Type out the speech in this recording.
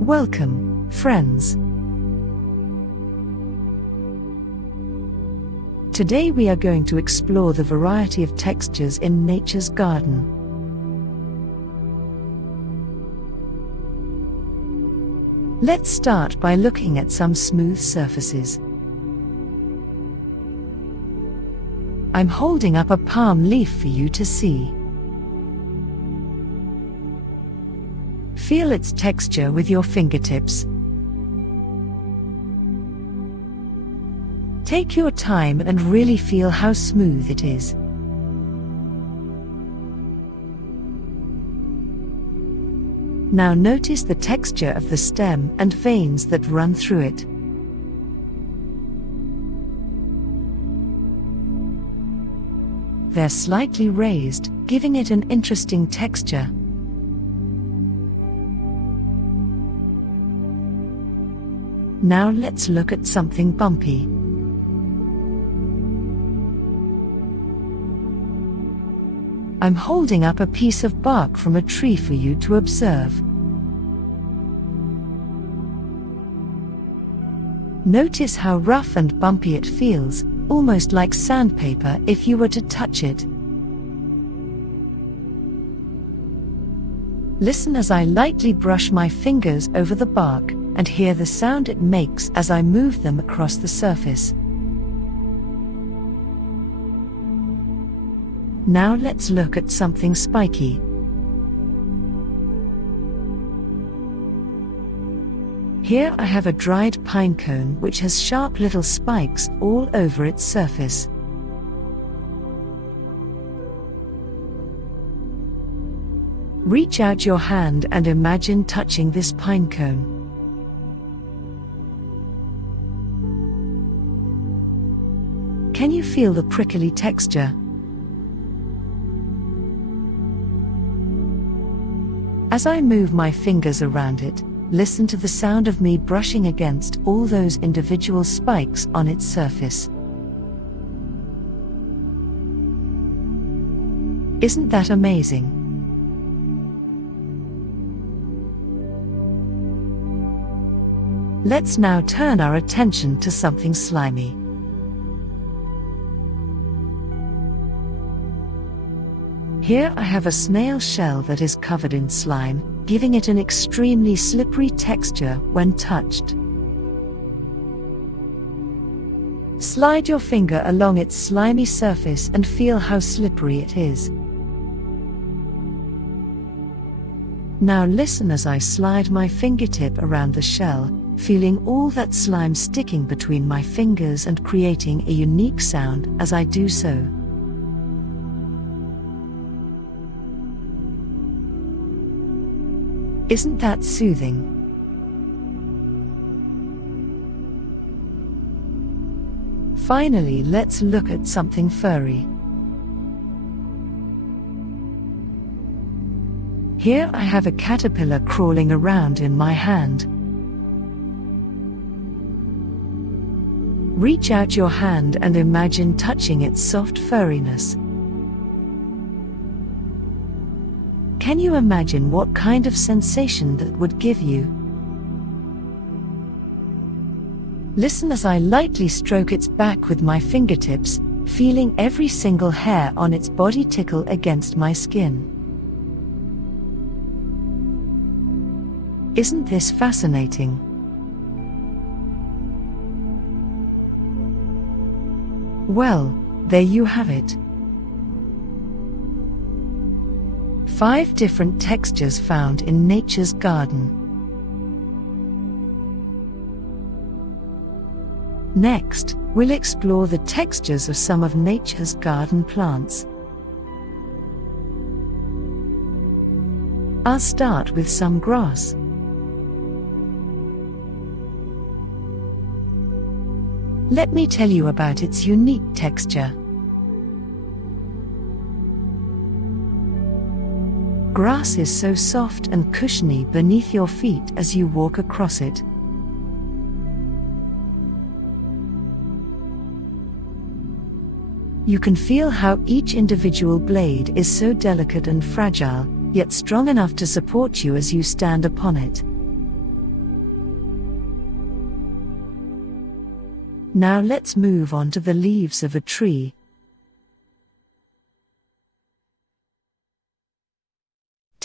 Welcome, friends. Today we are going to explore the variety of textures in nature's garden. Let's start by looking at some smooth surfaces. I'm holding up a palm leaf for you to see. Feel its texture with your fingertips. Take your time and really feel how smooth it is. Now notice the texture of the stem and veins that run through it. They're slightly raised, giving it an interesting texture. Now let's look at something bumpy. I'm holding up a piece of bark from a tree for you to observe. Notice how rough and bumpy it feels, almost like sandpaper if you were to touch it. Listen as I lightly brush my fingers over the bark, and hear the sound it makes as I move them across the surface. Now let's look at something spiky. Here I have a dried pine cone which has sharp little spikes all over its surface. Reach out your hand and imagine touching this pine cone. Can you feel the prickly texture? As I move my fingers around it, listen to the sound of me brushing against all those individual spikes on its surface. Isn't that amazing? Let's now turn our attention to something slimy. Here I have a snail shell that is covered in slime, giving it an extremely slippery texture when touched. Slide your finger along its slimy surface and feel how slippery it is. Now listen as I slide my fingertip around the shell, feeling all that slime sticking between my fingers and creating a unique sound as I do so. Isn't that soothing? Finally, let's look at something furry. Here I have a caterpillar crawling around in my hand. Reach out your hand and imagine touching its soft furriness. Can you imagine what kind of sensation that would give you? Listen as I lightly stroke its back with my fingertips, feeling every single hair on its body tickle against my skin. Isn't this fascinating? Well, there you have it. 5 different textures found in nature's garden. Next, we'll explore the textures of some of nature's garden plants. I'll start with some grass. Let me tell you about its unique texture. Grass is so soft and cushiony beneath your feet as you walk across it. You can feel how each individual blade is so delicate and fragile, yet strong enough to support you as you stand upon it. Now let's move on to the leaves of a tree,